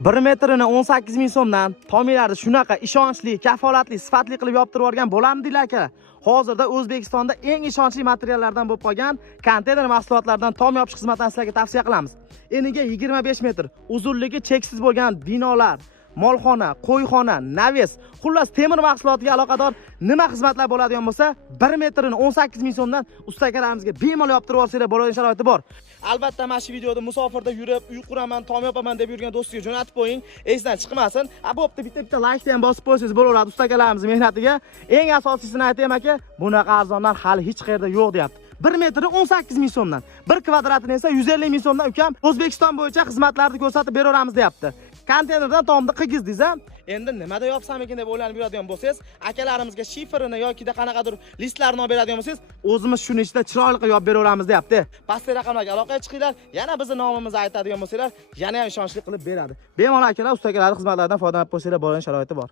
1 metrini 18 ming so'mdan tomirlarni shunaqa ishonchli, kafolatli, sifatli qilib yoptirib yuborgan bo'lamdilar aka. Hozirda O'zbekistonda eng ishonchli materiallardan bo'lib qolgan konteyner mahsulotlaridan tom yopish xizmatini sizlarga tavsiya qilamiz. Eniga 25 metr, uzunligi cheksiz bo'lgan binolar, molxona, qo'yxona, naves, xullas temir mahsulotiga aloqador nima xizmatlar bo'ladigan bo'lsa, 1 metrini 18 ming so'mdan ustakalarimizga bemalol yoptirib olsanglar bo'ladigan sharoiti bor. Albatta, mana shu videoda musofirda yurib, uy quraman, tom yopaman deb yurgan do'stiga jo'natib qo'ying, esdan chiqmasin. Bo'pti, bitta like ham bosib qo'ysangiz bo'laveradi ustakalarimiz mehnatiga. Eng asosiyini aytayman aka, bunaqa arzonlar hali hech qayerda yo'q deyapti. 1 metri 18 ming so'mdan, 1 kvadratini esa 150 ming so'mdan ukam O'zbekiston bo'yicha xizmatlarni ko'rsatib beraveramiz deyapti. Konteynerdan tomni qigizdingiz a? Endi nimada yopsam ekan deb o'ylanib yuradigan bo'lsangiz, akalarimizga shifrini yoki qanaqadir listlarni olib beradigan bo'lsangiz, o'zimiz shuni ichida chiroyli qilib yopib beraveramiz deyapti. Pastdagi raqamlarga aloqaga chiqinglar, yana bizning nomimizni aytadigan bo'lsanglar, yana ham ishonchli qilib beradi. Bemalol akalar, ustakalar xizmatlaridan foydalanib qo'ysanglar bo'lgan sharoiti bor.